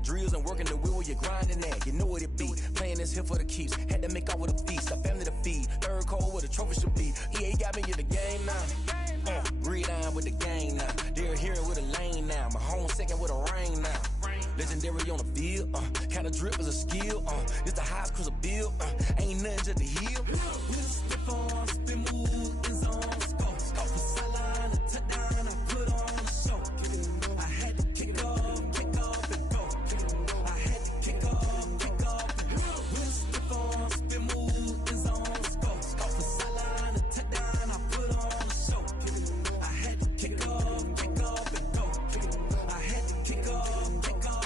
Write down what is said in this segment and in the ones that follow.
the drills and working the wheel where you're grinding at. You know what it be. Playing this here for the keeps. Had to make out with a feast. A family to feed. Third cold where the trophy should be. Yeah, he got me in the game now. Gridiron with the gang now. They're hearing with a lane now. My home second with a rain now. Legendary on the field. Kinda drip is a skill. It's the highest cruiser bill. Ain't nothing to the hill. Stiff on, spin move, in zone, scope. Off the sideline, a touchdown, I put on a show. I had to kick off and go. I had to kick off and go. Stiff on, spin move, in zone, scope. Off the sideline, a touchdown, I put on a show. I had to kick off and go. I had to kick off and go.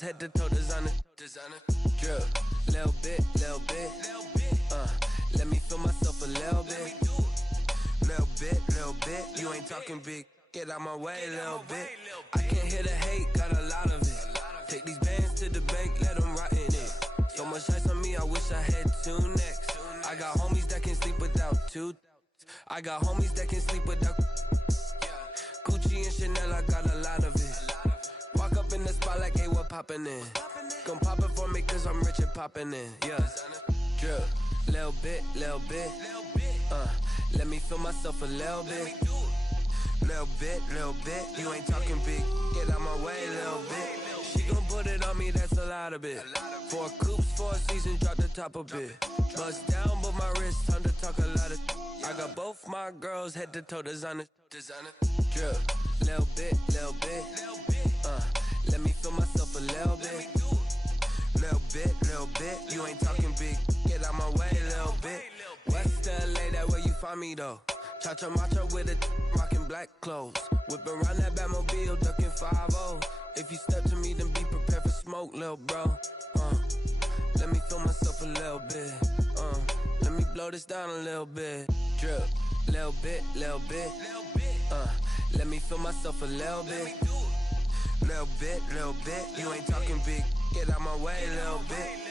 Head to toe designer, drip, little bit, let me feel myself a little bit, you ain't talking big, get out my way, little bit, I can't hear the hate, got a lot of it, take these bands to the bank, let them rot in it, so much ice on me, I wish I had two necks, I got homies that can sleep without two, I got homies that can sleep without, Gucci and Chanel, I got a lot of it, walk up in the spot like, hey, what poppin' in? Gon' pop it for me cause I'm rich and poppin' in, yeah. Drip, little bit, let me feel myself a little bit. Little bit, you ain't talking big, get out my way, little bit. She gon' put it on me, that's a lot of it. 4 coupes, 4 seasons, drop the top a bit. Bust down, but my wrist, time to talk a lot of. I got both my girls, head to toe designer. Drip, little bit, let me feel myself a little bit. Little bit, you ain't talking big, get out my way, little bit. West LA, that where you find me though. Cha-cha matcha with a rockin' black clothes. Whip around that Batmobile, ducking 5-0. If you step to me, then be prepared for smoke, lil' bro. Let me feel myself a little bit. Let me blow this down a little bit. Drip, little bit, little bit. Let me feel myself a little bit. Little bit, little bit. You ain't talking big. Get out my way, little bit.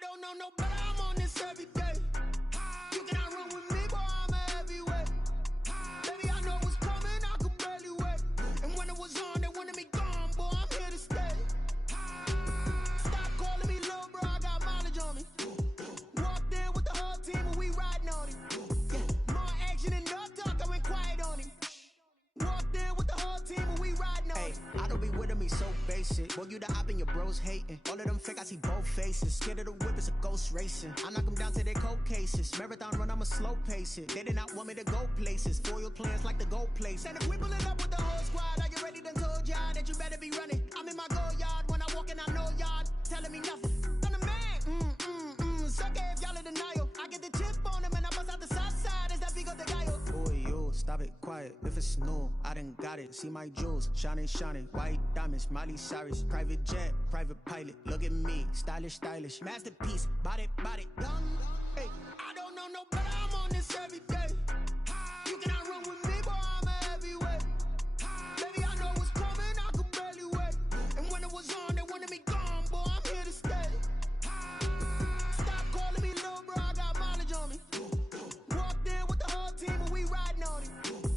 don't know no better, I'm on this every day. You cannot run with me, boy, I'm a heavyweight. Baby, I know what's coming, I could barely wait. And when it was on, they wanted me gone, boy, I'm here to stay. Stop calling me little bro, I got mileage on me. Walked in with the whole team and we riding on him. Yeah, more action and no talk, I went quiet on him. Walked in with the whole team and we riding on him. I don't be with me so basic. Boy, you the op and your bros hating. All of them fake, I see both faces. Scared of the whip, it's a ghost racing. I knock them down to their cold cases. Marathon run, I'ma slow pace it. They did not want me to go places. Foil plans like the go place. And if we pulling up with the whole squad, are you ready? Done told y'all that you better be running. I'm in my go yard. When I walk in, I know y'all telling me nothing. I'm the man. Suck it if y'all in denial. I get the chip on him and I bust out the south side. Is that Vigo the guy? Boy, yo, stop it, quiet. If it's new, I done got it. See my jewels, shining, shining. White diamonds, Miley Cyrus. Private jet, private pilot. Look at me, stylish, stylish. Masterpiece, body, body, done. Hey, I don't know no better, I'm on this every day. You cannot run with me, boy, I'm a heavyweight. Baby, I know what's coming, I could barely wait. And when it was on, they wanted me gone, boy, I'm here to stay. Stop calling me little bro, I got mileage on me. Walked in with the whole team and we riding on him.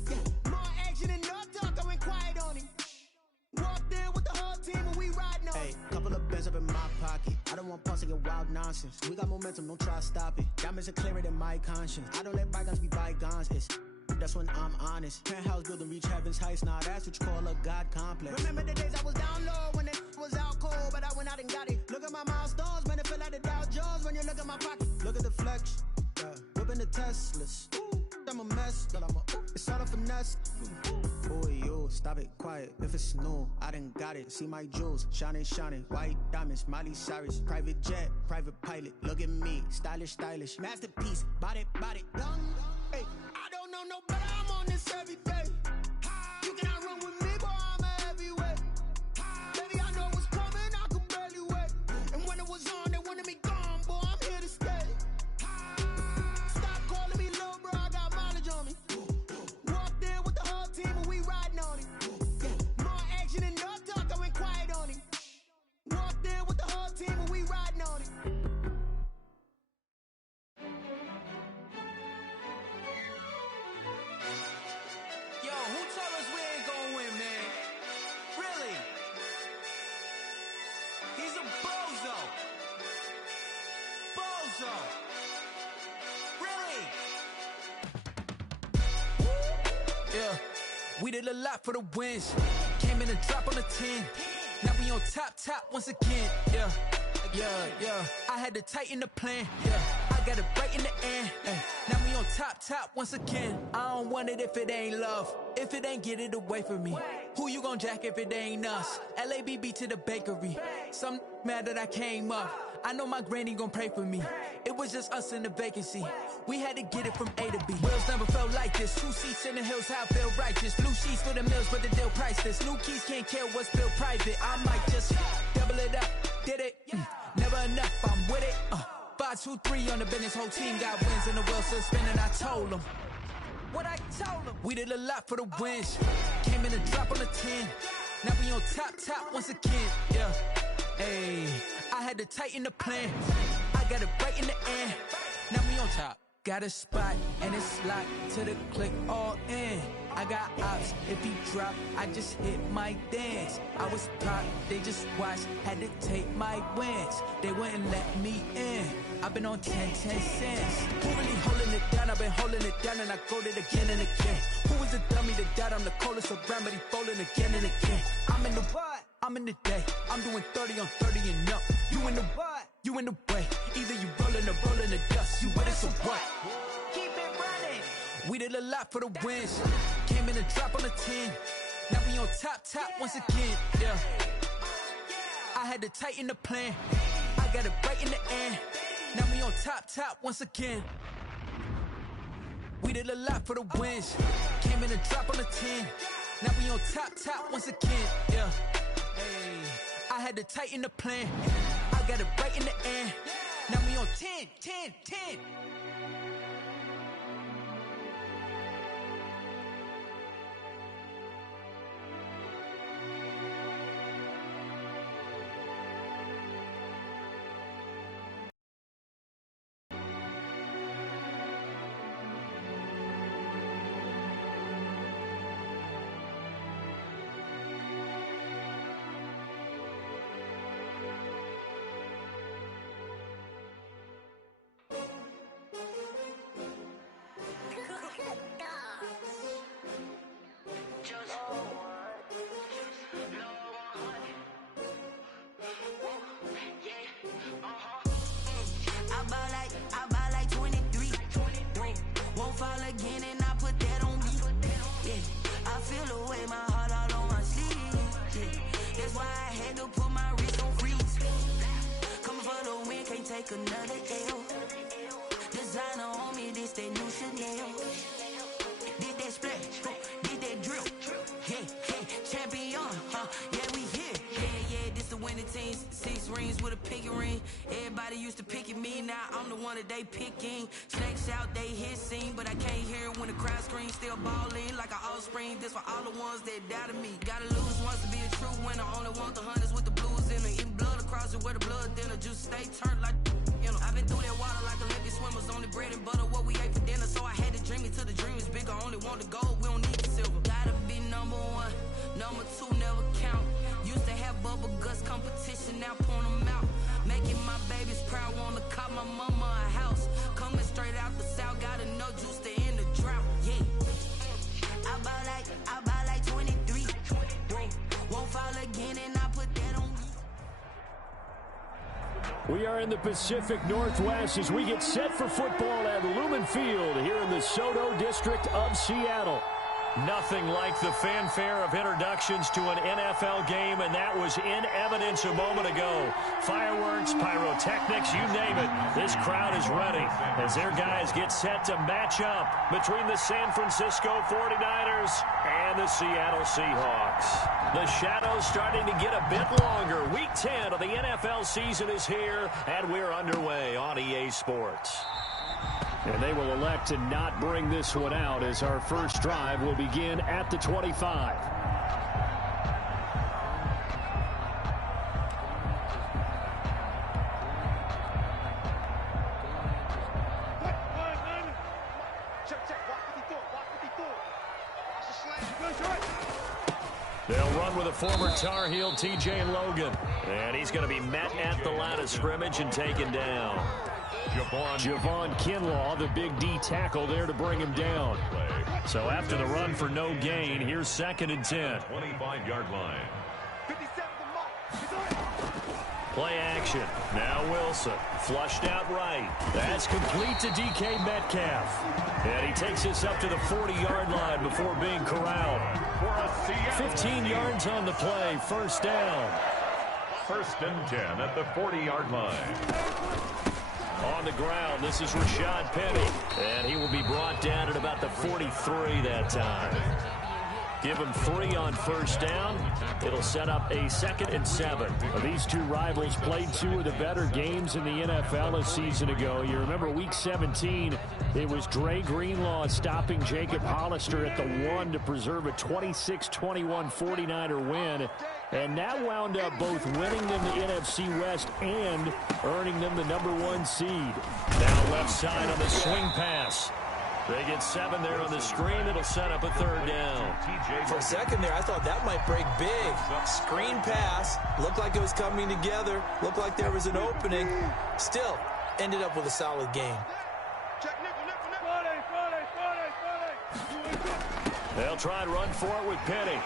Yeah, more action and no talk, I went quiet on him. Walked in with the whole team and we riding on him. Hey, couple of bands up in my pocket. I don't want pause to get wild nonsense. We got momentum, don't try to stop it. Diamonds are clearer than my conscience. I don't let bygones be bygones. That's when I'm honest. Penthouse building reach heaven's heights. Nah, that's what you call a God complex. Remember the days I was down low when it was out cold, but I went out and got it. Look at my milestones, man, it feel like the Dow Jones when you look at my pocket. Look at the flex, whipping the Teslas. I'm a mess, but it's all a finesse. Boy, yo, stop it, quiet. If it's new, I done got it. See my jewels, shining, shining. White diamonds, Miley Cyrus. Private jet, private pilot. Look at me, stylish, stylish. Masterpiece, body, body, done. Hey, I don't know no better, I'm on this every day. You cannot run with me, boy, I'm a heavyweight. Baby, I know what's coming, I could barely wait. And when it was on, they wanted me gone, boy, I'm here to stay. Stop calling me little bro, I got mileage on me. Walked in with the whole team and we riding on him. Yeah, more action and no talk, I went quiet on him. Walked in with the whole team and we riding on him. Yo, who told us we ain't gonna win, man? Really? He's a bozo. Bozo. Really? Yeah, we did a lot for the wins. Came in a drop on the 10. Now we on top once again. Yeah. I had to tighten the plan. Yeah, I got it right in the end. Now we on top once again. I don't want it if it ain't love. If it ain't, get it away from me. Who you gon' jack if it ain't us? LABB to the bakery. Some mad that I came up. I know my granny gon' pray for me. It was just us in the vacancy. We had to get it from A to B. Wheels never felt like this. 2 seats in the hills, how I feel righteous. Blue sheets for the mills, but the deal priceless. New keys can't care what's built private. I might just double it up. Did it? Never enough, I'm with it. 5, 2, 3 on the business. Whole team got wins and the wheels still spinning. I told them what I told them. We did a lot for the wins. Came in a drop on the 10. Now we on top once again. Yeah. Hey, I had to tighten the plan. I got it right in the end. Now we on top. Got a spot and it's locked to the click all in. I got ops, if he drop, I just hit my dance. I was pop, they just watched, had to take my wins. They wouldn't let me in. I've been on 10 cents. Who really holding it down? I've been holding it down and I go it again and again. Who was the dummy that died? I'm the coldest around, but he folding again and again. I'm in the what? I'm in the day. I'm doing 30 on 30 and up. You in the what? You in the way. Either you rolling or rolling the dust. You with us or what? Keep it running. We did a lot for the wins. Came in a drop on the 10. Now we on top once again. Yeah. I had to tighten the plan. I got it right in the end. Now we on top once again. We did a lot for the wins. Came in a drop on the 10. Now we on top once again. Yeah. Hey, I had to tighten the plan. I got it right in the end. Now we on 10. take another L. Designer on me, this that new Chanel. Did that splash, did that drill. Yeah, champion, yeah, we here. Yeah, this the winning team. 6 rings with a pinky ring. Everybody used to pick at me, now I'm the one that they picking. Snakes out, they hissing, but I can't hear it when the crowd screams. Still balling like an offspring. This for all the ones that doubted me. Gotta lose once to be a true winner. Only want the hunters with the blues in it. Eating blood across it where the blood thinner. Just stay turned like, you know. I've been through that water like Olympic swimmers. Only bread and butter, what we ate for dinner. So I had to dream it till the dream is bigger. Only want the gold, we don't need the silver. Gotta be number 1, number 2 never count. Used to have bubble guts competition, now point them out. Making my babies proud, wanna cop my mama a house. Coming straight out the south, gotta know juice to end the drought. Yeah, I buy like 23. Won't fall again, and I put that on. We are in the Pacific Northwest as we get set for football at Lumen Field here in the Soto District of Seattle. Nothing like the fanfare of introductions to an NFL game, and that was in evidence a moment ago. Fireworks, pyrotechnics, you name it. This crowd is ready as their guys get set to match up between the San Francisco 49ers and the Seattle Seahawks. The shadows starting to get a bit longer. Week 10 of the NFL season is here, and we're underway on EA Sports. And they will elect to not bring this one out as our first drive will begin at the 25. They'll run with a former Tar Heel, TJ Logan. And he's going to be met at the line of scrimmage and taken down. Javon Kinlaw, the big D tackle there to bring him down. So after the run for no gain, here's 2nd and 10. 25-yard line. Play action. Now Wilson. Flushed out right. That's complete to DK Metcalf. And he takes us up to the 40-yard line before being corralled. 15 yards on the play. First down. 1st and 10 at the 40-yard line. On the ground, this is Rashad Penny, and he will be brought down at about the 43 that time. Give him 3 on first down. It'll set up a 2nd and 7. These two rivals played 2 of the better games in the NFL a season ago. You remember week 17, it was Dre Greenlaw stopping Jacob Hollister at the 1 to preserve a 26-21 49er win. And that wound up both winning them the NFC West and earning them the #1 seed. Now left side on the swing pass. They get 7 there on the screen. It'll set up a 3rd down. For a second there, I thought that might break big. Screen pass. Looked like it was coming together. Looked like there was an opening. Still, ended up with a solid game. They'll try and run for it with Penny.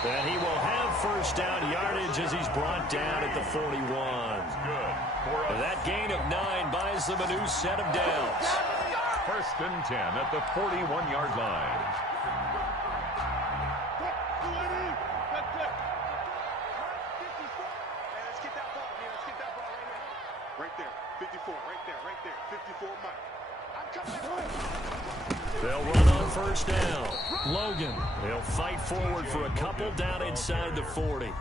And he will have first down yardage as he's brought down at the 41. And that gain of 9 buys them a new set of downs. 1st and 10 at the 41-yard line. Let's get that ball here. Let's get that ball right there. 54, right there. 54, Mike. They'll run on first down. Logan, they'll fight forward for a couple down inside the 40.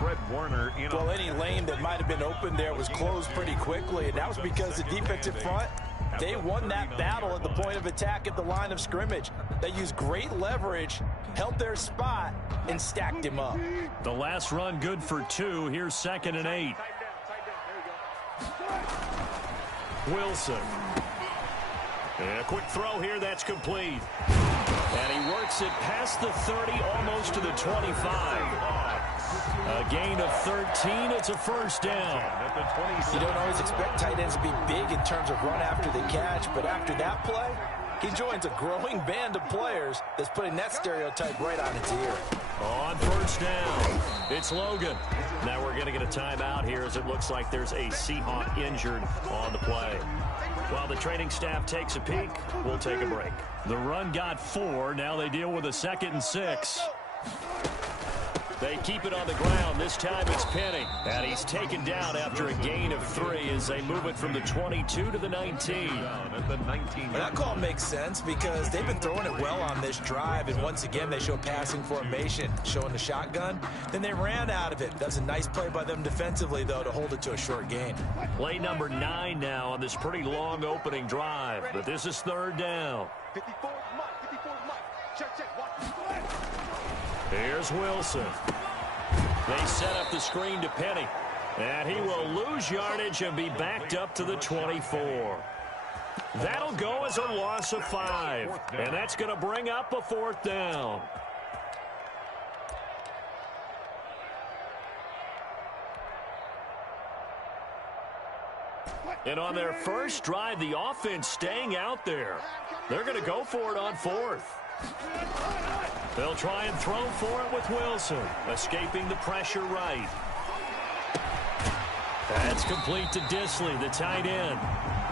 Fred Warner in. Well, any lane that might have been open there was closed pretty quickly, and that was because the defensive front, they won that battle at the point of attack at the line of scrimmage. They used great leverage, held their spot, and stacked him up. The last run good for 2. Here's 2nd and 8. Wilson. And a quick throw here, that's complete. And he works it past the 30, almost to the 25. A gain of 13, it's a first down. You don't always expect tight ends to be big in terms of run after the catch, but after that play, he joins a growing band of players that's putting that stereotype right on its ear. On first down, it's Logan. Now we're going to get a timeout here as it looks like there's a Seahawk injured on the play. While the training staff takes a peek, we'll take a break. The run got 4. Now they deal with a 2nd and 6. They keep it on the ground. This time it's Penny. And he's taken down after a gain of 3 as they move it from the 22 to the 19. That call makes sense because they've been throwing it well on this drive. And once again, they show passing formation, showing the shotgun. Then they ran out of it. That's a nice play by them defensively, though, to hold it to a short gain. Play number 9 now on this pretty long opening drive. But this is 3rd down. 54 Mike. 54 Mike. Check. Here's Wilson. They set up the screen to Penny. And he will lose yardage and be backed up to the 24. That'll go as a loss of 5. And that's going to bring up a 4th down. And on their first drive, the offense staying out there. They're going to go for it on 4th. They'll try and throw for it with Wilson, escaping the pressure right. That's complete to Disley, the tight end.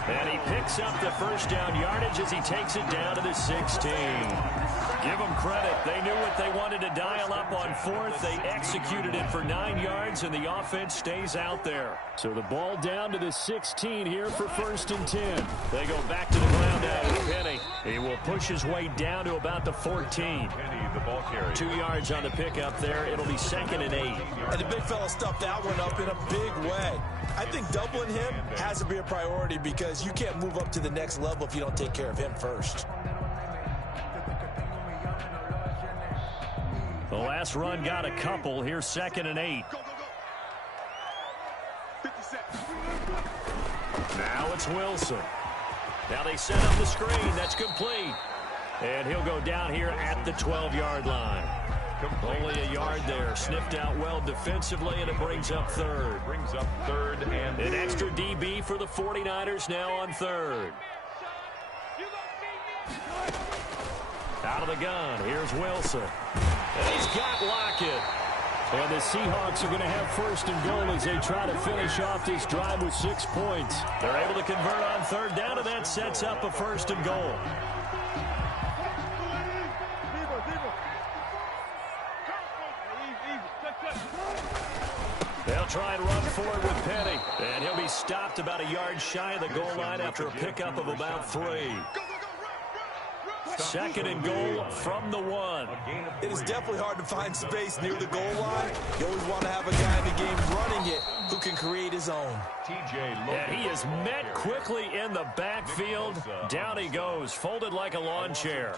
And he picks up the first down yardage as he takes it down to the 16. Give them credit. They knew what they wanted to dial up on 4th. They executed it for 9 yards, and the offense stays out there. So the ball down to the 16 here for 1st and 10. They go back to the ground now with Penny. He will push his way down to about the 14. Penny, the ball carrier. 2 yards on the pickup there. It'll be 2nd and 8. And the big fella stuffed that one up in a big way. I think doubling him has to be a priority because you can't move up to the next level if you don't take care of him first. The last run got a couple. Here's 2nd and 8. Now it's Wilson. Now they set up the screen. That's complete. And he'll go down here at the 12-yard line. Only a yard there. Sniffed out well defensively, and it brings up 3rd. Brings up 3rd and an extra DB for the 49ers now on 3rd. Out of the gun. Here's Wilson. And he's got Lockett. And the Seahawks are going to have 1st and goal as they try to finish off this drive with 6 points. They're able to convert on 3rd down, and that sets up a 1st and goal. They'll try and run forward with Penny. And he'll be stopped about a yard shy of the goal line after a pickup of about 3. 2nd and goal from the 1. It is definitely hard to find space near the goal line. You always want to have a guy in the game running it who can create his own. And he is met quickly in the backfield. Down he goes, folded like a lawn chair.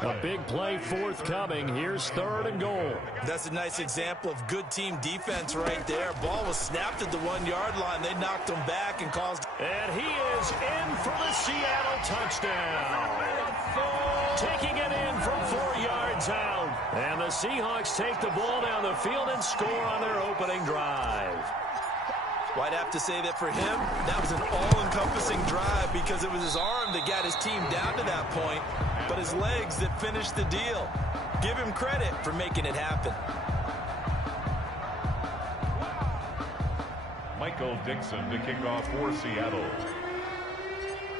A big play forthcoming. Here's 3rd and goal. That's a nice example of good team defense right there. Ball was snapped at the 1-yard line. They knocked him back and caused... And he is in for the Seattle touchdown. Taking it in from 4 yards out. And the Seahawks take the ball down the field and score on their opening drive. Well, I'd have to say that for him, that was an all-encompassing drive because it was his arm that got his team down to that point, but his legs that finished the deal. Give him credit for making it happen. Michael Dixon to kick off for Seattle.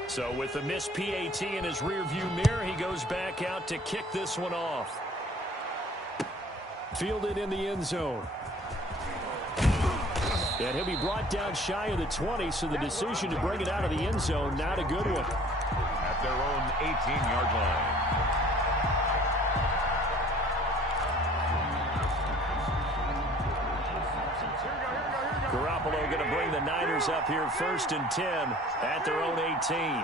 So with the missed PAT in his rearview mirror, he goes back out to kick this one off. Fielded in the end zone. And he'll be brought down shy of the 20, so the decision to bring it out of the end zone, not a good one. At their own 18-yard line. Garoppolo going to bring the Niners up here 1st and 10 at their own 18.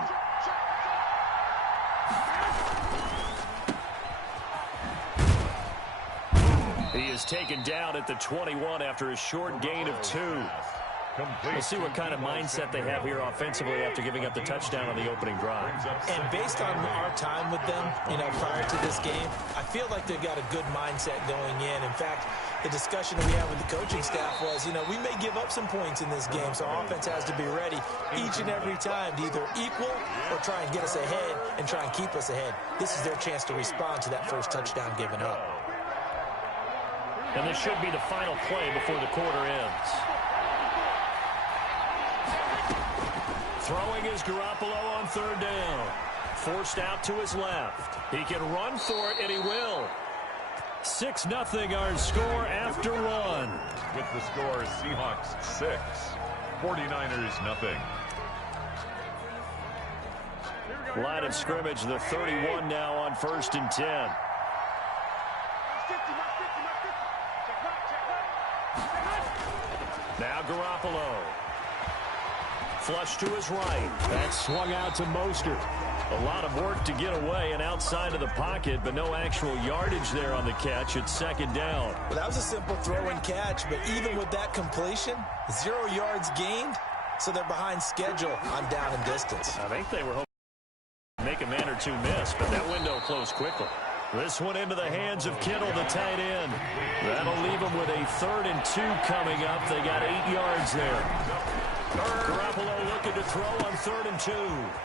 He is taken down at the 21 after a short gain of 2. We'll see what kind of mindset they have here offensively after giving up the touchdown on the opening drive. And based on our time with them, prior to this game, I feel like they've got a good mindset going in. In fact, the discussion that we had with the coaching staff was, we may give up some points in this game, so our offense has to be ready each and every time to either equal or try and get us ahead and try and keep us ahead. This is their chance to respond to that first touchdown given up. And this should be the final play before the quarter ends. Throwing is Garoppolo on 3rd down. Forced out to his left. He can run for it, and he will. 6-0 our score after one. With the score, Seahawks 6, 49ers nothing. Line of scrimmage, the 31 now on 1st and 10. Now Garoppolo. Flush to his right. That swung out to Mostert. A lot of work to get away and outside of the pocket, but no actual yardage there on the catch. It's 2nd down. Well, that was a simple throw and catch, but even with that completion, 0 yards gained, so they're behind schedule on down and distance. I think they were hoping to make a man or two miss, but that window closed quickly. This one into the hands of Kittle, the tight end. That'll leave them with a 3rd and 2 coming up. They got 8 yards there. Garoppolo looking to throw on 3rd and 2.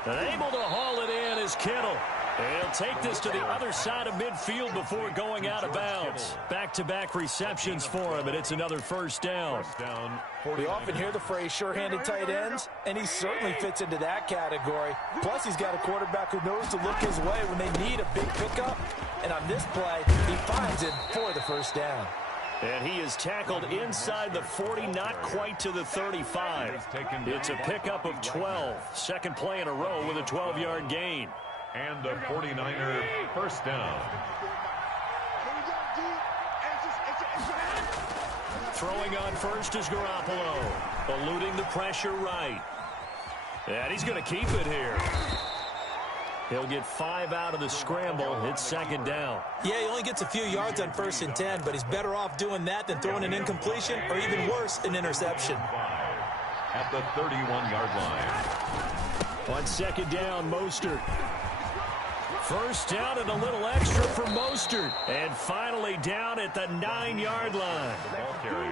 And able to haul it in is Kittle. And he'll take this to the other side of midfield before going out of bounds. Back-to-back receptions for him, and it's another 1st down. We often hear the phrase sure-handed tight ends, and he certainly fits into that category. Plus, he's got a quarterback who knows to look his way when they need a big pickup. And on this play, he finds it for the 1st down. And he is tackled inside the 40, not quite to the 35. It's a pickup of 12. 2nd play in a row with a 12-yard gain. And a 49er 1st down. Throwing on 1st is Garoppolo. Eluding the pressure right. And he's going to keep it here. He'll get 5 out of the scramble. It's 2nd down. Yeah, he only gets a few yards on 1st and 10, but he's better off doing that than throwing an incompletion or even worse, an interception. At the 31-yard line. On 2nd down, Mostert. 1st down and a little extra for Mostert. And finally down at the 9-yard line.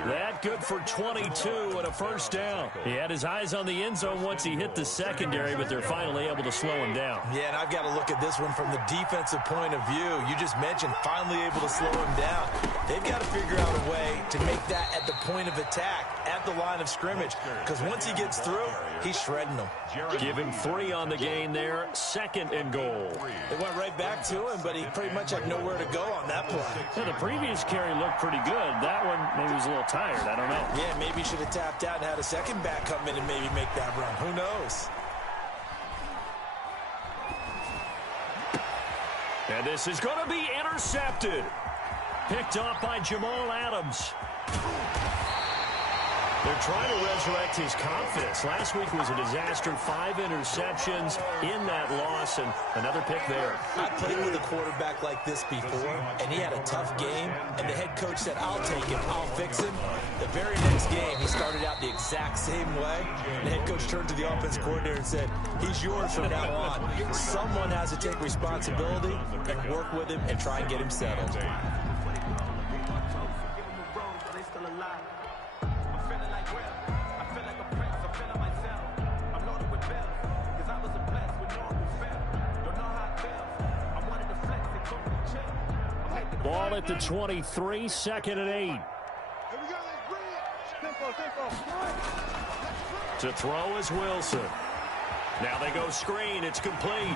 That good for 22 and a 1st down. He had his eyes on the end zone once he hit the secondary, but they're finally able to slow him down. Yeah, and I've got to look at this one from the defensive point of view. You just mentioned finally able to slow him down. They've got to figure out a way to make that at the point of attack, at the line of scrimmage, because once he gets through, he's shredding them. Give him 3 on the gain there. 2nd and goal. They went right back to him, but he pretty much had nowhere to go on that play. Yeah, the previous carry looked pretty good. That one, maybe was a little tired. I don't know. Yeah, maybe he should have tapped out and had a 2nd back come in and maybe make that run. Who knows? And this is going to be intercepted. Picked off by Jamal Adams. They're trying to resurrect his confidence. Last week was a disaster. 5 interceptions in that loss, and another pick there. I played with a quarterback like this before, and he had a tough game, and the head coach said, I'll take him, I'll fix him. The very next game, he started out the exact same way. The head coach turned to the offense coordinator and said, he's yours from now on. Someone has to take responsibility and work with him and try and get him settled. Ball at the 23, 2nd and 8. To throw is Wilson. Now they go screen. It's complete.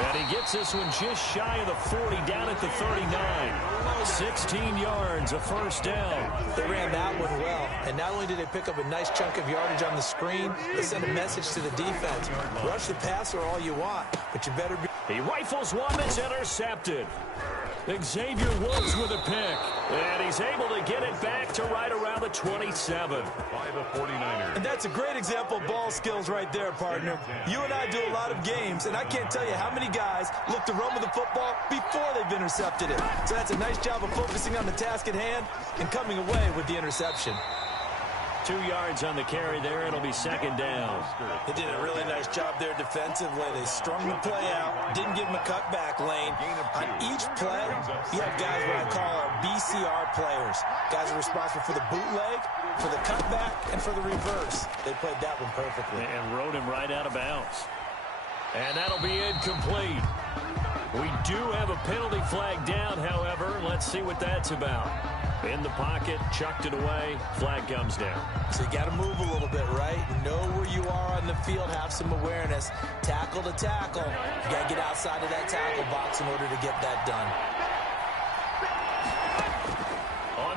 And he gets this one just shy of the 40, down at the 39. 16 yards, a 1st down. They ran that one well, and not only did they pick up a nice chunk of yardage on the screen, they sent a message to the defense. Rush the passer all you want, but you better be... He rifles one that's intercepted. Xavier Woods with a pick. And he's able to get it back to right around the 27. By the 49ers. And that's a great example of ball skills right there, partner. You and I do a lot of games, and I can't tell you how many guys look to run with the football before they've intercepted it. So that's a nice job of focusing on the task at hand and coming away with the interception. 2 yards on the carry there. It'll be 2nd down. They did a really nice job there defensively. They strung the play out, didn't give him a cutback lane. On each play, you have guys what I call our BCR players. Guys are responsible for the bootleg, for the cutback, and for the reverse. They played that one perfectly. And rode him right out of bounds. And that'll be incomplete. We do have a penalty flag down, however. Let's see what that's about. In the pocket, chucked it away, flag comes down. So you got to move a little bit, right? Know where you are on the field, have some awareness. Tackle to tackle. You got to get outside of that tackle box in order to get that done.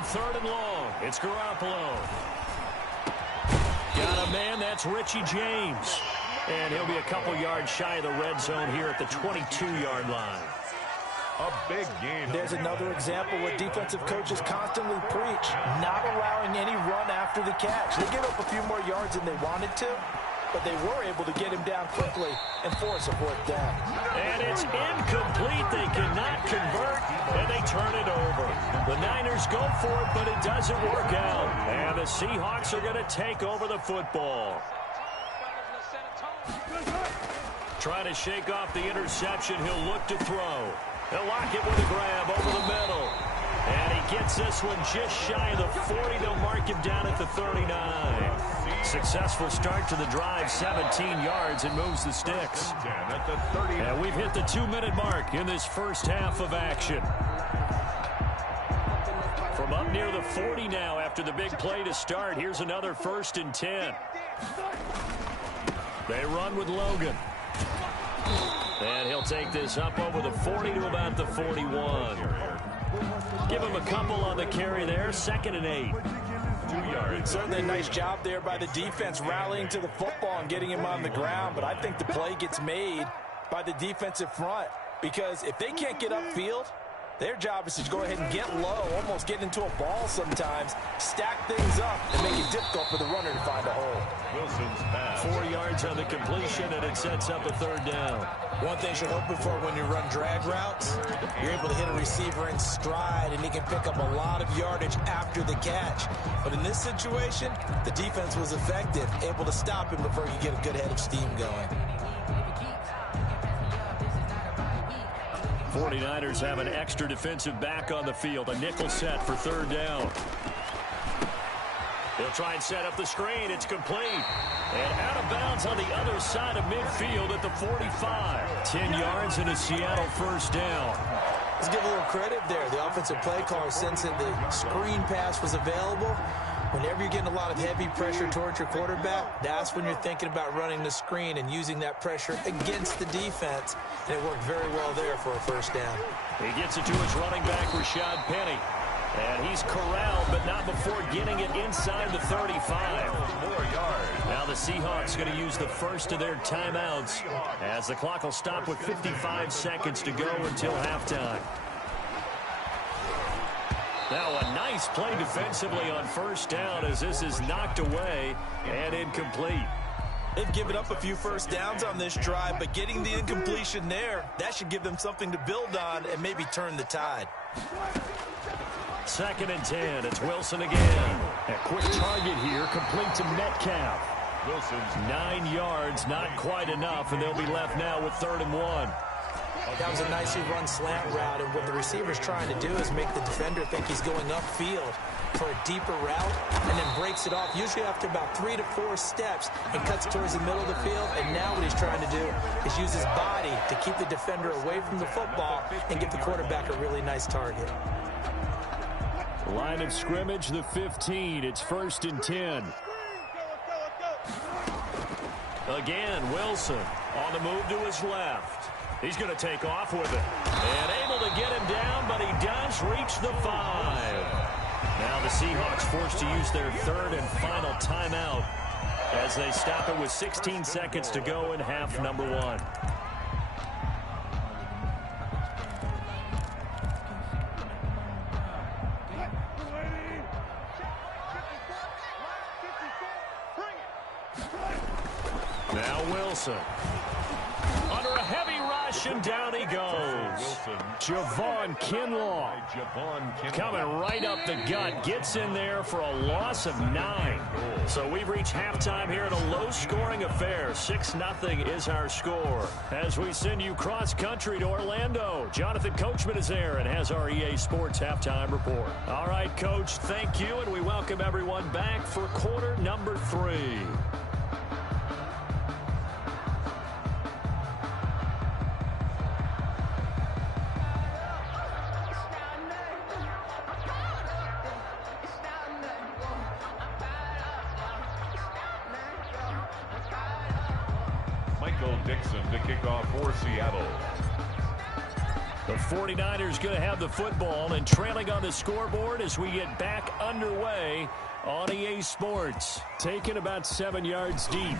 on 3rd and long. It's Garoppolo. Got a man, that's Richie James. And he'll be a couple yards shy of the red zone here at the 22-yard line. A big game. There's another example what defensive coaches constantly preach, not allowing any run after the catch. They give up a few more yards than they wanted to, but they were able to get him down quickly and force a 4th down. And it's incomplete. They cannot convert, and they turn it over. The Niners go for it, but it doesn't work out. And the Seahawks are going to take over the football. Trying to shake off the interception. He'll look to throw. They'll lock it with a grab over the middle. And he gets this one just shy of the 40. They'll mark him down at the 39. Successful start to the drive, 17 yards, and moves the sticks. And we've hit the 2-minute mark in this first half of action. From up near the 40 now after the big play to start, here's another 1st and 10. They run with Logan. And he'll take this up over the 40 to about the 41. Give him a couple on the carry there. 2nd and 8. 2 yards. Certainly a nice job there by the defense rallying to the football and getting him on the ground. But I think the play gets made by the defensive front, because if they can't get upfield, their job is to go ahead and get low, almost get into a ball sometimes, stack things up, and make it difficult for the runner to find a hole. Wilson's pass. 4 yards on the completion, and it sets up a 3rd down. One thing you're hoping for when you run drag routes, you're able to hit a receiver in stride, and he can pick up a lot of yardage after the catch. But in this situation, the defense was effective, able to stop him before you get a good head of steam going. 49ers have an extra defensive back on the field. A nickel set for 3rd down. They'll try and set up the screen. It's complete. And out of bounds on the other side of midfield at the 45. 10 yards and a Seattle 1st down. Let's give a little credit there. The offensive play caller, sensing the screen pass was available. Whenever you're getting a lot of heavy pressure towards your quarterback, that's when you're thinking about running the screen and using that pressure against the defense. And it worked very well there for a 1st down. He gets it to his running back, Rashad Penny. And he's corralled, but not before getting it inside the 35. 4 yards. Now the Seahawks going to use the first of their timeouts, as the clock will stop with 55 seconds to go until halftime. Now a nice play defensively on 1st down, as this is knocked away and incomplete. They've given up a few 1st downs on this drive, but getting the incompletion there, that should give them something to build on and maybe turn the tide. 2nd and 10. It's Wilson again. A quick target here, complete to Metcalf. Wilson's 9 yards, not quite enough, and they'll be left now with 3rd and 1. That was a nicely run slant route, and what the receiver's trying to do is make the defender think he's going upfield for a deeper route, and then breaks it off, usually after about 3 to 4 steps, and cuts towards the middle of the field. And now what he's trying to do is use his body to keep the defender away from the football and give the quarterback a really nice target. Line of scrimmage, the 15. It's 1st and 10. Again, Wilson on the move to his left. He's going to take off with it. And able to get him down, but he does reach the 5. Now the Seahawks forced to use their 3rd and final timeout as they stop it with 16 seconds to go in half number 1. Now Wilson. Under a heavy rush, and down he goes. Javon Kinlaw coming right up the gut. Gets in there for a loss of 9. So we've reached halftime here in a low-scoring affair. 6-0 is our score. As we send you cross-country to Orlando, Jonathan Coachman is there and has our EA Sports halftime report. All right, Coach, thank you, and we welcome everyone back for quarter number 3. Dixon to kick off for Seattle. The 49ers going to have the football and trailing on the scoreboard as we get back underway on EA Sports. Taken about 7 yards deep.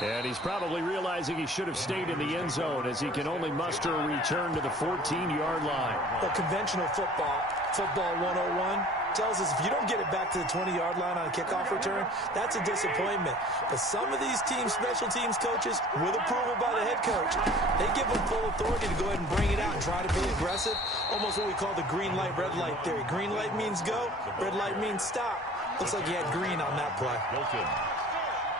And he's probably realizing he should have stayed in the end zone as he can only muster a return to the 14-yard line. The conventional football 101, tells us if you don't get it back to the 20-yard line on a kickoff return, that's a disappointment. But some of these teams, special teams coaches, with approval by the head coach, they give them full authority to go ahead and bring it out and try to be aggressive. Almost what we call the green light, red light theory. Green light means go, red light means stop. Looks like he had green on that play.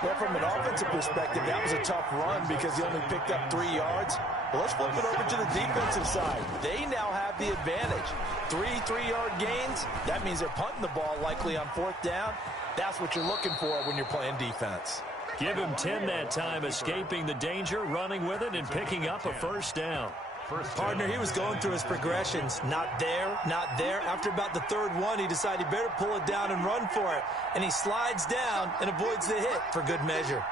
Well, from an offensive perspective, that was a tough run because he only picked up 3 yards. Well, let's flip it over to the defensive side. They now have the advantage. 3 3-yard gains. That means they're punting the ball likely on 4th down. That's what you're looking for when you're playing defense. Give him 10 that time, escaping the danger, running with it, and picking up a first down. Partner, he was going through his progressions. Not there, not there. After about the 3rd one, he decided he better pull it down and run for it. And he slides down and avoids the hit for good measure.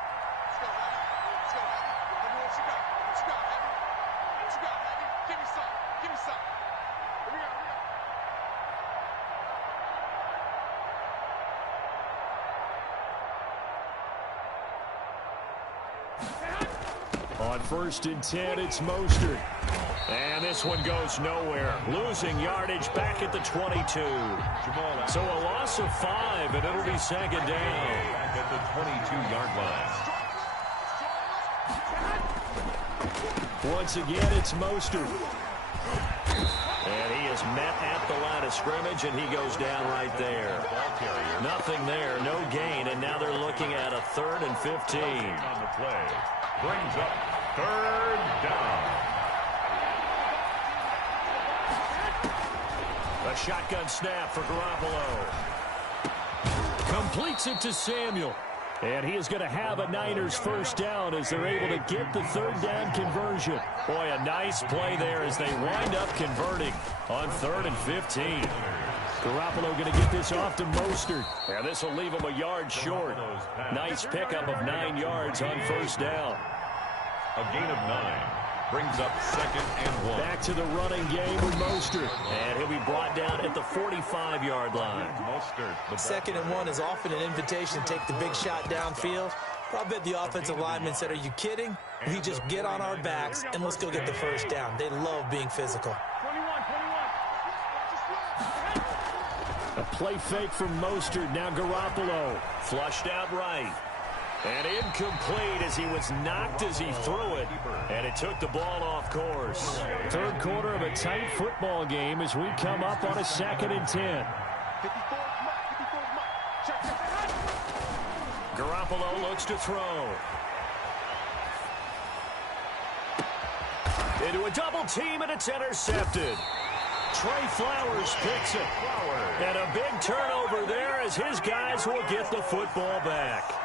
On 1st and 10, it's Mostert. And this one goes nowhere. Losing yardage back at the 22. So a loss of 5, and it'll be 2nd down. Back at the 22-yard line. Once again, it's Mostert. And he is met at the line of scrimmage, and he goes down right there. Nothing there, no gain, and now they're looking at a 3rd and 15. On the play. Brings up 3rd down. A shotgun snap for Garoppolo. Completes it to Samuel. And he is going to have a Niners first down as they're able to get the 3rd down conversion. Boy, a nice play there as they wind up converting on 3rd and 15. Garoppolo going to get this off to Mostert. And this will leave him a yard short. Nice pickup of 9 yards on first down. A gain of 9. Brings up 2nd and 1. Back to the running game with Mostert. And he'll be brought down at the 45-yard line. Mostert. 2nd and 1 is often an invitation to take the big shot downfield. I bet the offensive lineman said, are you kidding? We just get on our backs and let's go get the first down. They love being physical. A play fake from Mostert. Now Garoppolo. Flushed out right. And incomplete as he was knocked as he threw it. And it took the ball off course. 3rd quarter of a tight football game as we come up on a 2nd and 10. Garoppolo looks to throw. Into a double team, and it's intercepted. Trey Flowers picks it. And a big turnover there as his guys will get the football back.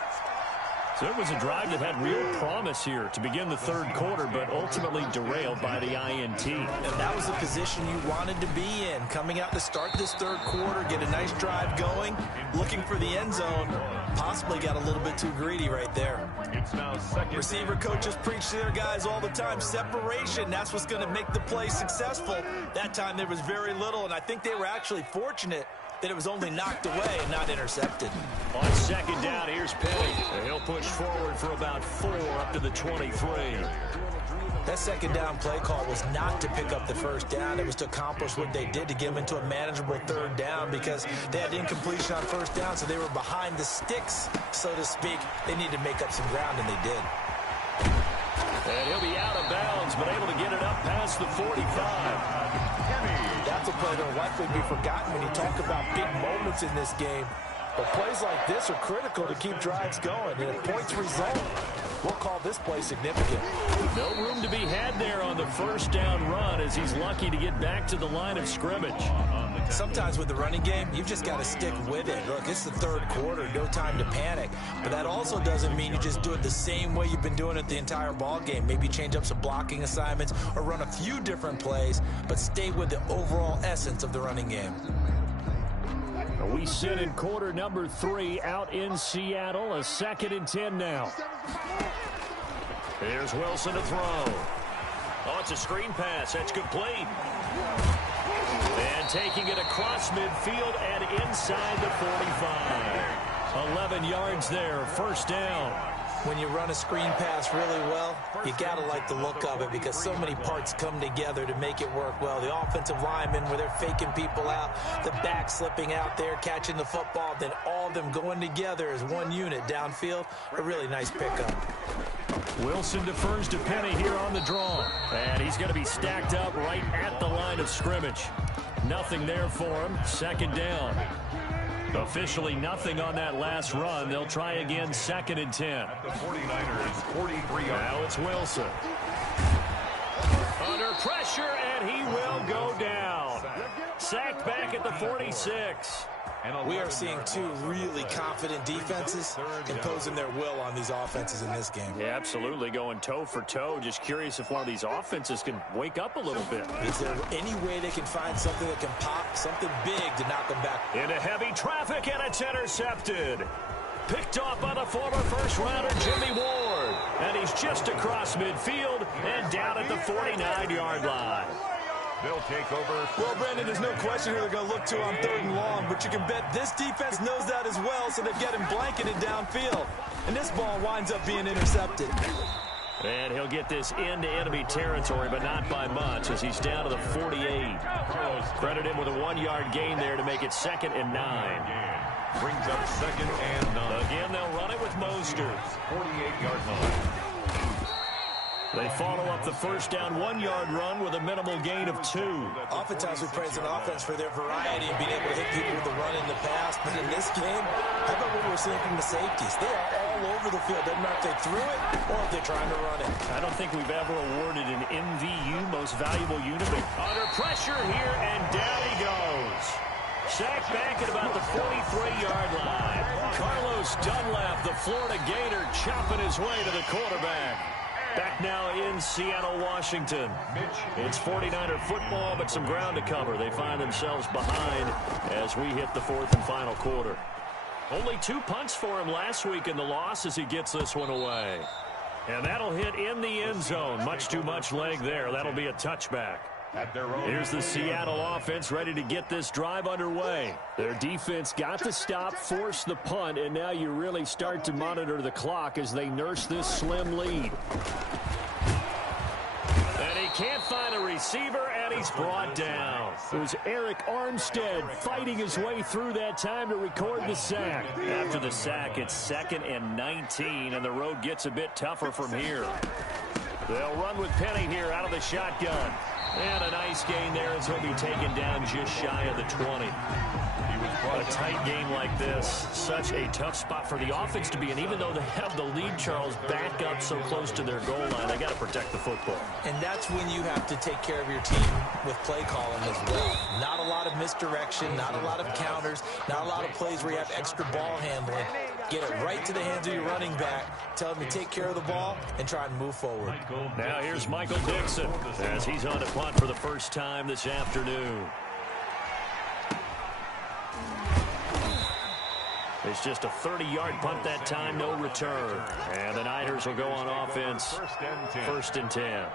So it was a drive that had real promise here to begin the 3rd quarter, but ultimately derailed by the INT. And that was the position you wanted to be in. Coming out to start this 3rd quarter, get a nice drive going, looking for the end zone. Possibly got a little bit too greedy right there. It's now 2nd. Receiver coaches preach to their guys all the time. Separation, that's what's going to make the play successful. That time there was very little, and I think they were actually fortunate that it was only knocked away and not intercepted. On 2nd down, here's Penny. And he'll push forward for about 4 up to the 23. That 2nd down play call was not to pick up the first down. It was to accomplish what they did to get them into a manageable 3rd down because they had incompletion on 1st down, so they were behind the sticks, so to speak. They needed to make up some ground, and they did. And he'll be out of bounds, but able to get it up past the 45. That's a play that will likely be forgotten when you talk about big moments in this game. But plays like this are critical to keep drives going. And if points result, we'll call this play significant. No room to be had there on the 1st down run as he's lucky to get back to the line of scrimmage. Sometimes with the running game, you've just got to stick with it. Look, it's the 3rd quarter, no time to panic. But that also doesn't mean you just do it the same way you've been doing it the entire ball game. Maybe change up some blocking assignments or run a few different plays, but stay with the overall essence of the running game. We sit in quarter number 3 out in Seattle. A 2nd and 10 now. Here's Wilson to throw. Oh, it's a screen pass. That's complete. And taking it across midfield and inside the 45. 11 yards there, first down. When you run a screen pass really well, you got to like the look of it because so many parts come together to make it work well. The offensive linemen, where they're faking people out, the back slipping out there, catching the football, then all of them going together as one unit downfield. A really nice pickup. Wilson defers to Penny here on the draw. And he's going to be stacked up right at the line of scrimmage. Nothing there for him. Second down. Officially nothing on that last run. They'll try again, 2nd and 10. At the 49ers, 43 yards. Now it's Wilson. Under pressure, and he will go down. Sacked back at the 46. We are seeing two really confident defenses imposing their will on these offenses in this game. Yeah, absolutely, going toe for toe. Just curious if one of these offenses can wake up a little bit. Is there any way they can find something that can pop, something big to knock them back? Into heavy traffic, and it's intercepted. Picked off by the former first-rounder Jimmy Ward. And he's just across midfield and down at the 49-yard line. They'll take over. Well, Brandon, there's no question who they're going to look to on 3rd and long, but you can bet this defense knows that as well, so they've got him blanketed downfield. And this ball winds up being intercepted. And he'll get this into enemy territory, but not by much, as he's down to the 48. Credit him with a 1-yard gain there to make it 2nd and 9. Brings up 2nd and 9. Again, they'll run it with Mostert. 48-yard line. They follow up the first down 1-yard run with a minimal gain of 2. Oftentimes we praise an offense for their variety and being able to hit people with the run in the pass. But in this game, how about what we're seeing from the safeties? They are all over the field. Doesn't matter if they threw it or if they're trying to run it. I don't think we've ever awarded an MVU, most valuable unit. Under pressure here, and down he goes. Sacked back at about the 43-yard line. Carlos Dunlap, the Florida Gator, chopping his way to the quarterback. Back now in Seattle, Washington. It's 49er football, but some ground to cover. They find themselves behind as we hit the 4th and final quarter. Only 2 punts for him last week in the loss as he gets this one away. And that'll hit in the end zone. Much too much leg there. That'll be a touchback. Here's the Seattle offense ready to get this drive underway. Their defense got to stop, force the punt, and now you really start to monitor the clock as they nurse this slim lead. And he can't find a receiver, and he's brought down. It was Eric Armstead fighting his way through that time to record the sack. After the sack, it's 2nd and 19, and the road gets a bit tougher from here. They'll run with Penny here out of the shotgun. And a nice gain there as he'll be taken down just shy of the 20. A tight game like this, such a tough spot for the offense to be in. Even though they have the lead, Charles, back up so close to their goal line, they got to protect the football. And that's when you have to take care of your team with play calling as well. Not a lot of misdirection, not a lot of counters, not a lot of plays where you have extra ball handling. Get it right to the hands of your running back, tell him to take care of the ball, and try and move forward. Now here's Michael Dixon as he's on a punt for the first time this afternoon. It's just a 30-yard punt that time, no return. And the Niners will go on offense, 1st and 10.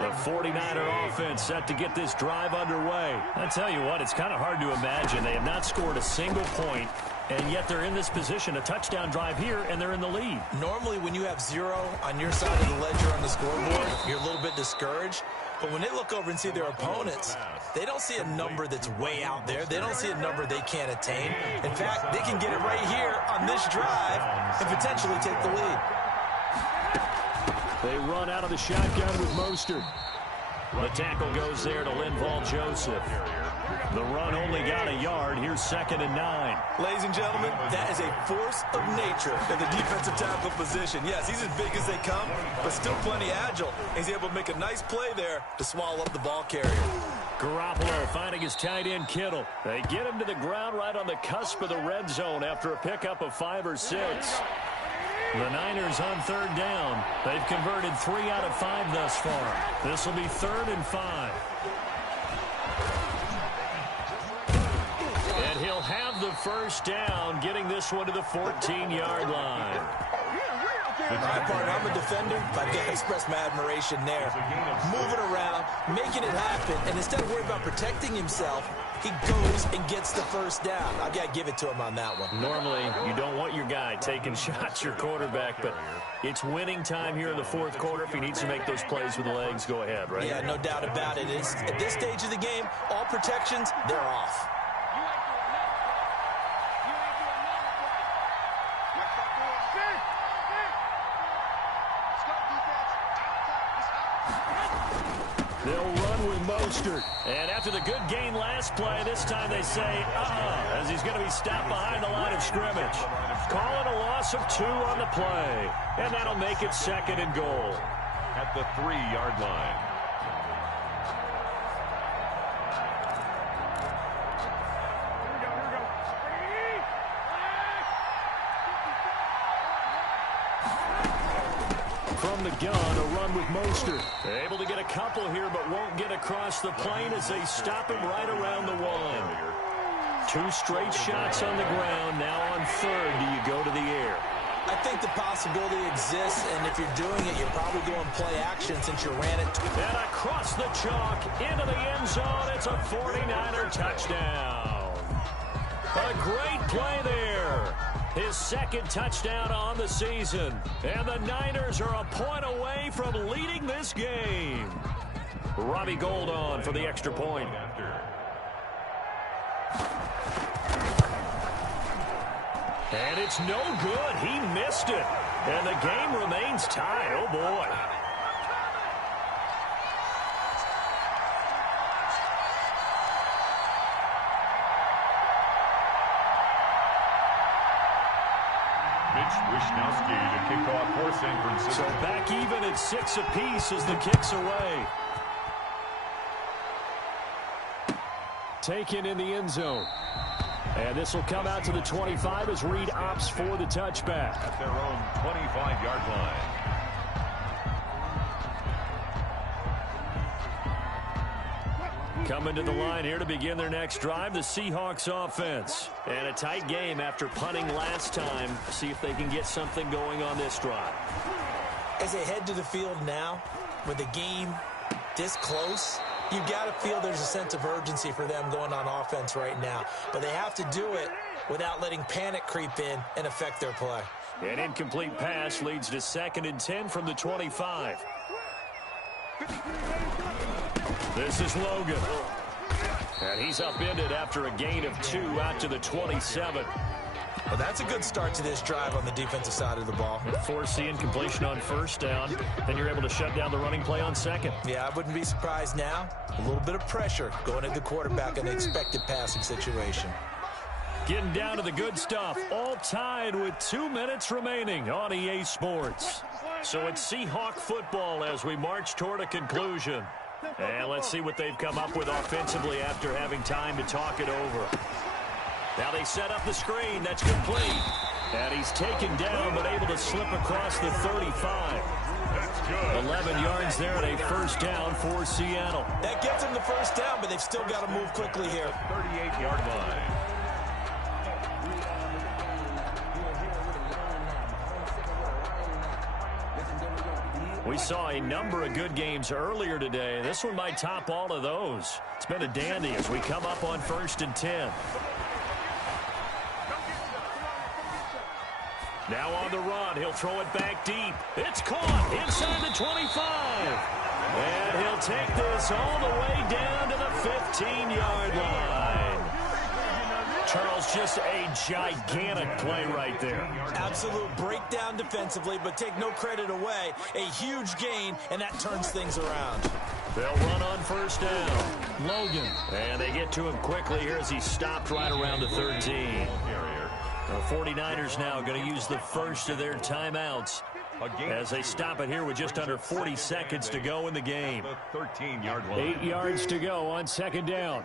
The 49er offense set to get this drive underway. I tell you what, it's kind of hard to imagine. They have not scored a single point, and yet they're in this position, a touchdown drive here, and they're in the lead. Normally, when you have 0 on your side of the ledger on the scoreboard, you're a little bit discouraged. But when they look over and see their opponents, they don't see a number that's way out there. They don't see a number they can't attain. In fact, they can get it right here on this drive and potentially take the lead. They run out of the shotgun with Mostert. The tackle goes there to Linval Joseph. The run only got a yard. Here's 2nd and 9. Ladies and gentlemen, that is a force of nature in the defensive tackle position. Yes, he's as big as they come, but still plenty agile. He's able to make a nice play there to swallow up the ball carrier. Garoppolo finding his tight end Kittle. They get him to the ground right on the cusp of the red zone after a pickup of 5 or 6. The Niners on 3rd down. They've converted 3 out of 5 thus far. This will be 3rd and 5. And he'll have the first down, getting this one to the 14-yard line. All right, partner, I'm a defender. I've got to express my admiration there. Moving around, making it happen, and instead of worrying about protecting himself, he goes and gets the first down. I've got to give it to him on that one. Normally, you don't want your guy taking shots, your quarterback, but it's winning time here in the fourth quarter. If he needs to make those plays with the legs, go ahead, right? Yeah, no doubt about it. At this stage of the game, all protections, they're off. They'll run with Mostert. And after the good gain last play, this time they say, as he's going to be stopped behind the line of scrimmage. Calling a loss of 2 on the play. And that'll make it 2nd and goal. At the 3-yard line. From the gun, a run with Mostert. Able to get a couple here, but won't get across the plane as they stop him right around the 1. 2 straight shots on the ground. Now on 3rd, do you go to the air? I think the possibility exists, and if you're doing it, you're probably going play action since you ran it. And across the chalk, into the end zone, it's a 49er touchdown. A great play there. His 2nd touchdown on the season. And the Niners are a point away from leading this game. Robbie Gould on for the extra point. And it's no good. He missed it. And the game remains tied. Oh, boy. Wisnowski to kick off for San Francisco. So back even at 6 apiece as the kick's away. Taken in the end zone. And this will come out to the 25 as Reed opts for the touchback. At their own 25-yard line. Coming to the line here to begin their next drive, the Seahawks offense. And a tight game after punting last time. See if they can get something going on this drive. As they head to the field now, with the game this close, you've got to feel there's a sense of urgency for them going on offense right now. But they have to do it without letting panic creep in and affect their play. An incomplete pass leads to 2nd and 10 from the 25. This is Logan. And he's upended after a gain of 2 out to the 27. Well, that's a good start to this drive on the defensive side of the ball. Force the incompletion on 1st down. Then you're able to shut down the running play on 2nd. Yeah, I wouldn't be surprised now. A little bit of pressure going at the quarterback in the expected passing situation. Getting down to the good stuff. All tied with 2 minutes remaining on EA Sports. So it's Seahawk football as we march toward a conclusion. And let's see what they've come up with offensively after having time to talk it over. Now they set up the screen. That's complete. And he's taken down but able to slip across the 35. That's good. 11 yards there and a 1st down for Seattle. That gets them the 1st down, but they've still got to move quickly here. 38-yard line. We saw a number of good games earlier today. This one might top all of those. It's been a dandy as we come up on 1st and 10. Now on the run, he'll throw it back deep. It's caught inside the 25. And he'll take this all the way down to the 15-yard line. Charles, just a gigantic play right there. Absolute breakdown defensively, but take no credit away. A huge gain, and that turns things around. They'll run on 1st down. Logan. And they get to him quickly here as he stopped right around the 13. The 49ers now going to use the first of their timeouts as they stop it here with just under 40 seconds to go in the game. 13-yard line. 8 yards to go on 2nd down.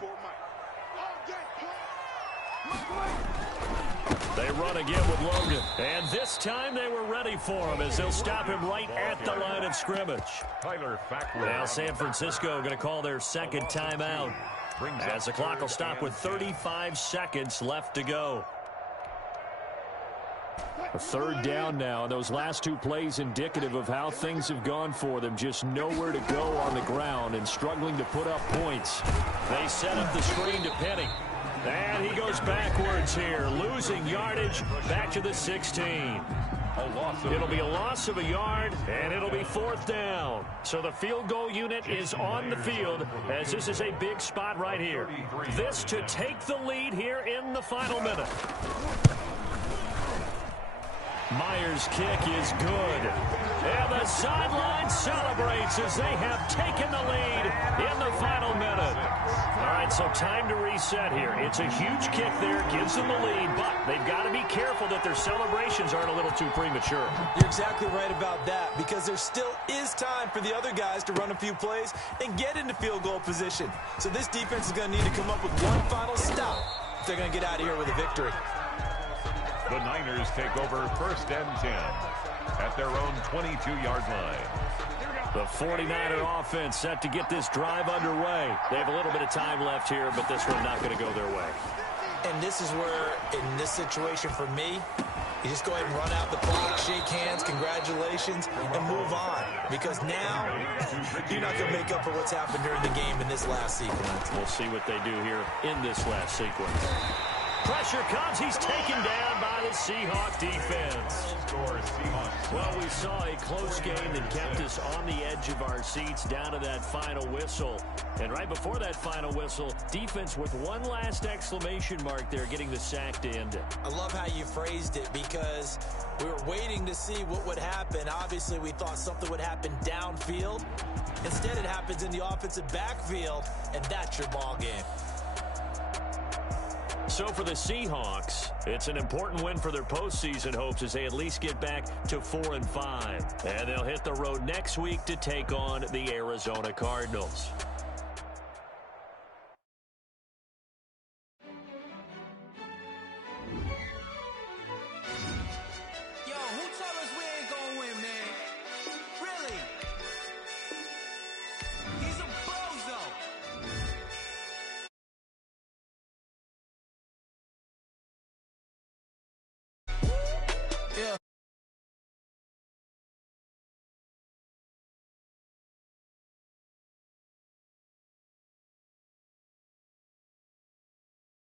They run again with Logan. And this time they were ready for him as they'll stop him right at the line of scrimmage. Now San Francisco going to call their 2nd timeout as the clock will stop with 35 seconds left to go. A third down now, and those last two plays indicative of how things have gone for them. Just nowhere to go on the ground and struggling to put up points. They set up the screen to Penny. And he goes backwards here, losing yardage back to the 16. It'll be a loss of a yard, and it'll be fourth down. So the field goal unit is on the field, as this is a big spot right here. This to take the lead here in the final minute. Myers' kick is good. And the sideline celebrates as they have taken the lead in the final minute. All right, so time to reset here. It's a huge kick there, gives them the lead, but they've got to be careful that their celebrations aren't a little too premature. You're exactly right about that, because there still is time for the other guys to run a few plays and get into field goal position. So this defense is going to need to come up with one final stop if they're going to get out of here with a victory. The Niners take over 1st and 10 at their own 22-yard line. The 49er offense set to get this drive underway. They have a little bit of time left here, but this one not going to go their way. And this is where, in this situation for me, you just go ahead and run out the clock, shake hands, congratulations, and move on. Because now, you're not going to make up for what's happened during the game in this last sequence. We'll see what they do here in this last sequence. Pressure comes. He's taken down by the Seahawks defense. Well, we saw a close game that kept us on the edge of our seats down to that final whistle. And right before that final whistle, defense with one last exclamation mark there, getting the sack to end it. I love how you phrased it, because we were waiting to see what would happen. Obviously, we thought something would happen downfield. Instead, it happens in the offensive backfield, and that's your ball game. So for the Seahawks, it's an important win for their postseason hopes as they at least get back to 4-5. And they'll hit the road next week to take on the Arizona Cardinals.